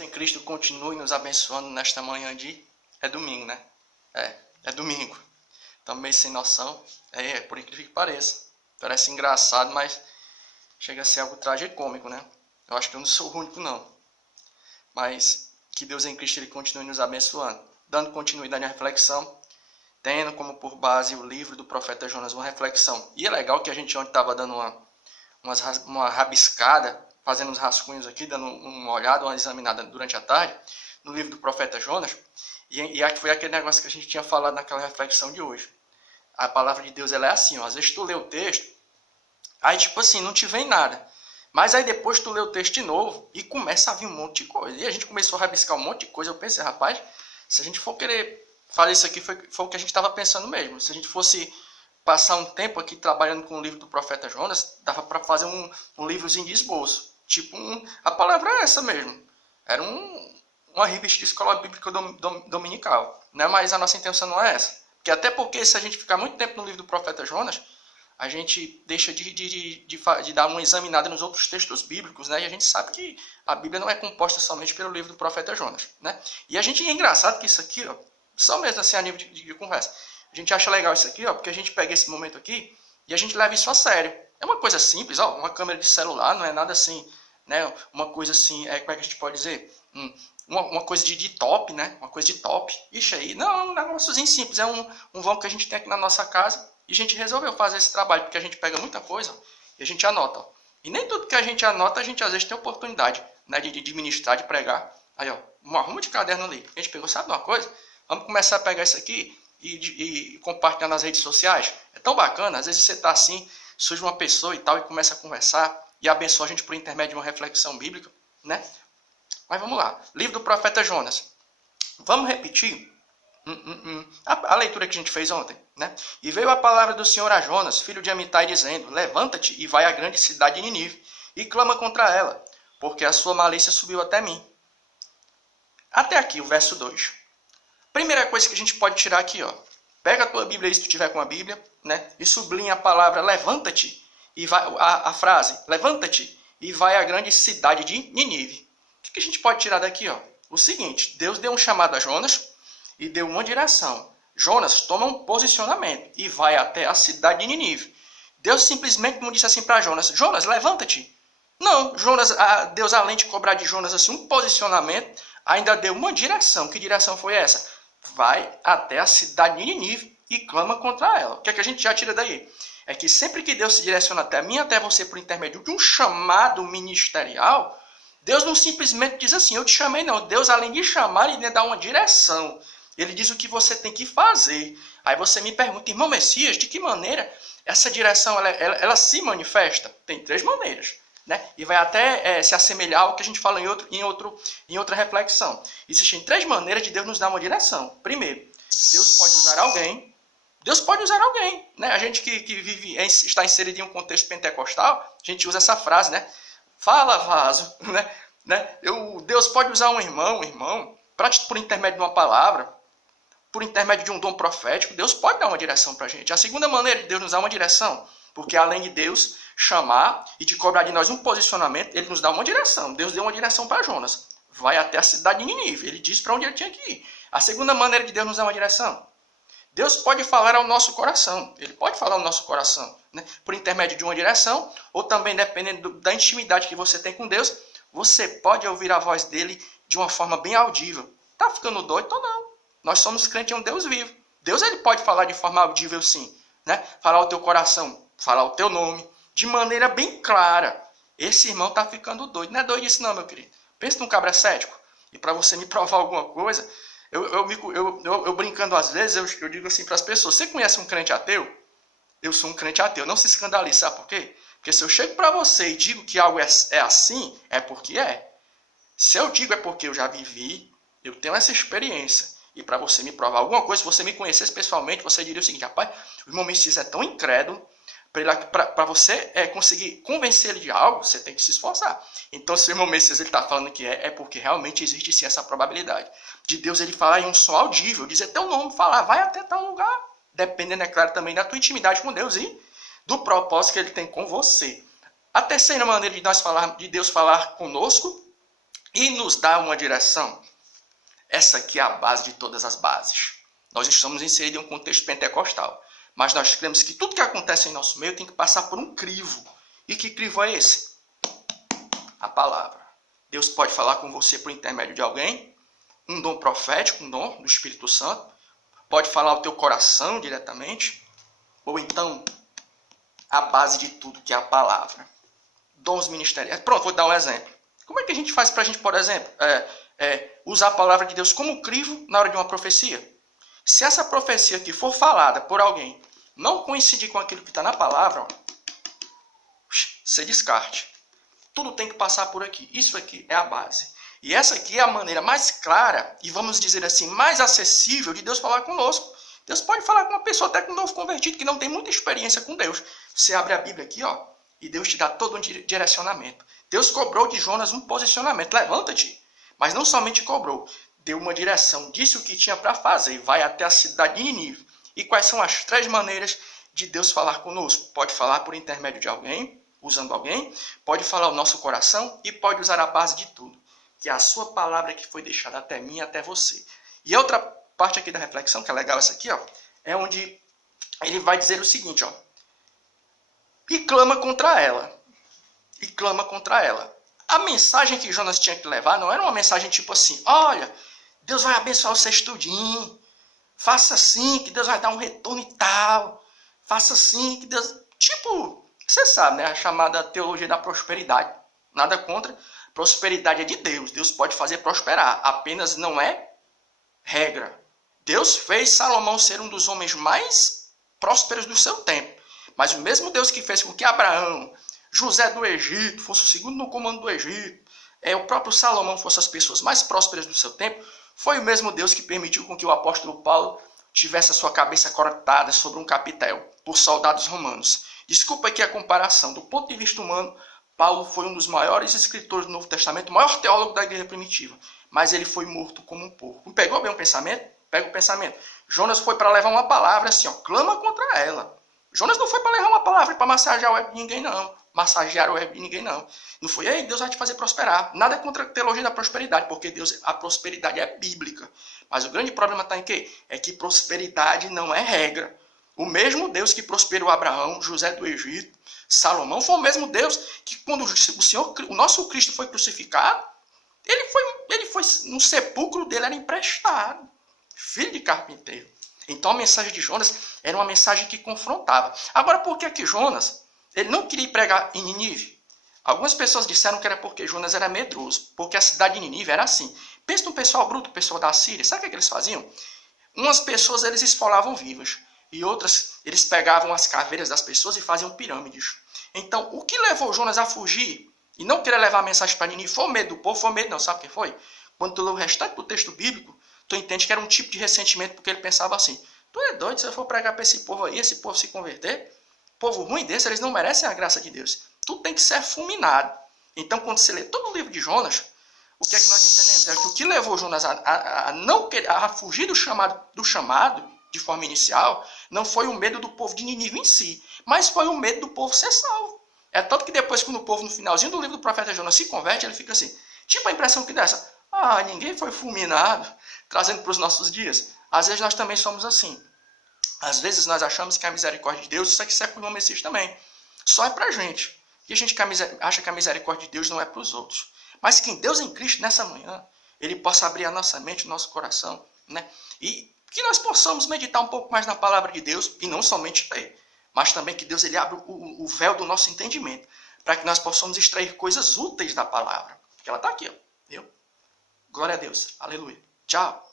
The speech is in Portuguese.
Deus em Cristo continue nos abençoando nesta manhã de... É domingo, né? É domingo. Estamos meio sem noção. Por incrível que pareça. Parece engraçado, mas chega a ser algo tragicômico, né? Eu acho que eu não sou o único, não. Mas que Deus em Cristo ele continue nos abençoando. Dando continuidade à reflexão. Tendo como por base o livro do profeta Jonas, uma reflexão. E é legal que a gente ontem estava dando uma rabiscada, fazendo uns rascunhos aqui, dando uma olhada, uma examinada durante a tarde, no livro do profeta Jonas. E foi aquele negócio que a gente tinha falado naquela reflexão de hoje. A palavra de Deus ela é assim, ó, às vezes tu lê o texto, aí tipo assim, não te vem nada. Mas aí depois tu lê o texto de novo e começa a vir um monte de coisa. E a gente começou a rabiscar um monte de coisa. Eu pensei, rapaz, se a gente for querer fazer isso aqui, foi o que a gente estava pensando mesmo. Se a gente fosse passar um tempo aqui trabalhando com o livro do profeta Jonas, dava para fazer um livrozinho de esboço. Tipo, a palavra é essa mesmo. Era uma revista de escola bíblica dominical. Né? Mas a nossa intenção não é essa. Porque se a gente ficar muito tempo no livro do profeta Jonas, a gente deixa de dar uma examinada nos outros textos bíblicos, né? E a gente sabe que a Bíblia não é composta somente pelo livro do profeta Jonas, né? E a gente é engraçado que isso aqui, ó, só mesmo assim a nível de conversa, a gente acha legal isso aqui, ó, porque a gente pega esse momento aqui e a gente leva isso a sério. É uma coisa simples, ó, uma câmera de celular, não é nada assim, né? Uma coisa assim, como é que a gente pode dizer? Uma coisa de top, né? Uma coisa de top. Ixi, aí, não, é um negóciozinho simples, é um vão que a gente tem aqui na nossa casa. E a gente resolveu fazer esse trabalho, porque a gente pega muita coisa e a gente anota. Ó. E nem tudo que a gente anota, a gente às vezes tem oportunidade, né, de ministrar, de pregar. Aí, ó, um arrumo de caderno ali. A gente pegou, sabe uma coisa? Vamos começar a pegar isso aqui e compartilhar nas redes sociais. É tão bacana, às vezes você está assim, surge uma pessoa e tal, e começa a conversar e abençoa a gente por intermédio de uma reflexão bíblica, né? Mas vamos lá. Livro do profeta Jonas. Vamos repetir a leitura que a gente fez ontem, né? E veio a palavra do Senhor a Jonas, filho de Amitai, dizendo: levanta-te e vai à grande cidade de Nínive e clama contra ela, porque a sua malícia subiu até mim. Até aqui, o verso 2. Primeira coisa que a gente pode tirar aqui, ó. Pega a tua Bíblia aí, se tu tiver com a Bíblia, né? E sublinha a palavra levanta-te e vai a frase levanta-te e vai à grande cidade de Nínive. O que a gente pode tirar daqui, ó? O seguinte: Deus deu um chamado a Jonas e deu uma direção. Jonas toma um posicionamento e vai até a cidade de Nínive. Deus simplesmente não disse assim para Jonas: Jonas, levanta-te. Não, Deus, além de cobrar de Jonas assim, um posicionamento, ainda deu uma direção. Que direção foi essa? Vai até a cidade de Nínive e clama contra ela. O que é que a gente já tira daí? É que sempre que Deus se direciona até mim, até você, por intermédio de um chamado ministerial, Deus não simplesmente diz assim, eu te chamei, não. Deus, além de chamar, ele dá uma direção. Ele diz o que você tem que fazer. Aí você me pergunta, irmão Messias, de que maneira essa direção ela se manifesta? Tem 3 maneiras. Né? E vai até se assemelhar ao que a gente fala em outra reflexão. Existem 3 maneiras de Deus nos dar uma direção. Primeiro, Deus pode usar alguém. Deus pode usar alguém. Né? A gente que está inserido em um contexto pentecostal, a gente usa essa frase, né? Fala, vaso. Né? Deus pode usar um irmão, por intermédio de uma palavra, por intermédio de um dom profético. Deus pode dar uma direção para a gente. A segunda maneira de Deus nos dar uma direção, porque além de Deus chamar e de cobrar de nós um posicionamento, ele nos dá uma direção. Deus deu uma direção para Jonas. Vai até a cidade de Nínive. Ele disse para onde ele tinha que ir. A segunda maneira de Deus nos dar uma direção. Deus pode falar ao nosso coração. Ele pode falar ao nosso coração, né? Por intermédio de uma direção, ou também dependendo da intimidade que você tem com Deus, você pode ouvir a voz dele de uma forma bem audível. Tá ficando doido ou não? Nós somos crentes em um Deus vivo. Deus ele pode falar de forma audível sim, né? Falar ao teu coração, falar o teu nome, de maneira bem clara. Esse irmão tá ficando doido. Não é doido isso não, meu querido. Pensa num cabra cético. E para você me provar alguma coisa, eu brincando às vezes, eu digo assim para as pessoas, você conhece um crente ateu? Eu sou um crente ateu. Não se escandalize, sabe por quê? Porque se eu chego para você e digo que algo é assim, é porque é. Se eu digo é porque eu já vivi, eu tenho essa experiência. E para você me provar alguma coisa, se você me conhecesse pessoalmente, você diria o seguinte: rapaz, o irmão Messias é tão incrédulo, para você conseguir convencer ele de algo, você tem que se esforçar. Então, se o irmão Messias está falando que é porque realmente existe sim essa probabilidade de Deus ele falar em um som audível, dizer teu nome, falar, vai até tal lugar, dependendo, é claro, também da tua intimidade com Deus e do propósito que ele tem com você. A terceira maneira de Deus falar conosco e nos dá uma direção. Essa aqui é a base de todas as bases. Nós estamos inseridos em um contexto pentecostal, mas nós cremos que tudo que acontece em nosso meio tem que passar por um crivo. E que crivo é esse? A palavra. Deus pode falar com você por intermédio de alguém, um dom profético, um dom do Espírito Santo, pode falar ao teu coração diretamente, ou então a base de tudo, que é a palavra. Dons ministeriais. Pronto, vou dar um exemplo. Como é que a gente faz para a gente, por exemplo, usar a palavra de Deus como crivo na hora de uma profecia? Se essa profecia que for falada por alguém não coincidir com aquilo que está na palavra, você descarte. Tudo tem que passar por aqui. Isso aqui é a base. E essa aqui é a maneira mais clara e, vamos dizer assim, mais acessível de Deus falar conosco. Deus pode falar com uma pessoa até com um novo convertido que não tem muita experiência com Deus. Você abre a Bíblia aqui, ó, e Deus te dá todo um direcionamento. Deus cobrou de Jonas um posicionamento. Levanta-te. Mas não somente cobrou, deu uma direção, disse o que tinha para fazer. Vai até a cidade de Nínive. E quais são as 3 maneiras de Deus falar conosco? Pode falar por intermédio de alguém, usando alguém, pode falar o nosso coração e pode usar a base de tudo, que é a sua palavra que foi deixada até mim e até você. E outra parte aqui da reflexão, que é legal essa aqui, ó, é onde ele vai dizer o seguinte, ó, e clama contra ela. E clama contra ela. A mensagem que Jonas tinha que levar não era uma mensagem tipo assim, olha, Deus vai abençoar você estudinho, faça assim que Deus vai dar um retorno e tal, faça assim que Deus... Tipo, você sabe, né? A chamada teologia da prosperidade. Nada contra. Prosperidade é de Deus. Deus pode fazer prosperar. Apenas não é regra. Deus fez Salomão ser um dos homens mais prósperos do seu tempo. Mas o mesmo Deus que fez com que Abraão, José do Egito, fosse o segundo no comando do Egito, o próprio Salomão fosse as pessoas mais prósperas do seu tempo, foi o mesmo Deus que permitiu com que o apóstolo Paulo tivesse a sua cabeça cortada sobre um capitel por soldados romanos. Desculpa aqui a comparação. Do ponto de vista humano, Paulo foi um dos maiores escritores do Novo Testamento, o maior teólogo da igreja primitiva. Mas ele foi morto como um porco. Pegou bem o pensamento? Pega o pensamento. Jonas foi para levar uma palavra assim, ó, clama contra ela. Jonas não foi para levar uma palavra para massagear o ego de ninguém, não. Massagear o ego de ninguém, não. Não foi, ei, Deus vai te fazer prosperar. Nada contra a teologia da prosperidade, porque a prosperidade é bíblica. Mas o grande problema está em quê? É que prosperidade não é regra. O mesmo Deus que prosperou Abraão, José do Egito, Salomão, foi o mesmo Deus que quando o nosso Cristo foi crucificado, ele foi no sepulcro dele, era emprestado. Filho de carpinteiro. Então a mensagem de Jonas era uma mensagem que confrontava. Agora, por que Jonas ele não queria pregar em Nínive? Algumas pessoas disseram que era porque Jonas era medroso, porque a cidade de Nínive era assim. Pensa no pessoal bruto, o pessoal da Síria. Sabe o que eles faziam? Umas pessoas eles esfolavam vivas e outras eles pegavam as caveiras das pessoas e faziam pirâmides. Então, o que levou Jonas a fugir e não querer levar a mensagem para Nínive foi o medo do povo, foi o medo não, sabe o que foi? Quando tu lê o restante do texto bíblico, tu entende que era um tipo de ressentimento, porque ele pensava assim, tu é doido, se eu for pregar para esse povo aí, esse povo se converter, povo ruim desse, eles não merecem a graça de Deus. Tu tem que ser fulminado. Então, quando você lê todo o livro de Jonas, o que é que nós entendemos? É que o que levou Jonas a fugir do chamado, de forma inicial, não foi o medo do povo de Nínive em si, mas foi o medo do povo ser salvo. É tanto que depois, quando o povo, no finalzinho do livro do profeta Jonas, se converte, ele fica assim, tipo a impressão que dá essa, ninguém foi fulminado, trazendo para os nossos dias. Às vezes nós também somos assim. Às vezes nós achamos que a misericórdia de Deus, isso aqui serve para o Messias também, só é para a gente. E a gente acha que a misericórdia de Deus não é para os outros. Mas que em Deus em Cristo, nessa manhã, Ele possa abrir a nossa mente, o nosso coração, né? E que nós possamos meditar um pouco mais na palavra de Deus, e não somente ler, mas também que Deus ele abra o véu do nosso entendimento, para que nós possamos extrair coisas úteis da palavra. Porque ela está aqui, ó, viu? Glória a Deus. Aleluia. Tchau.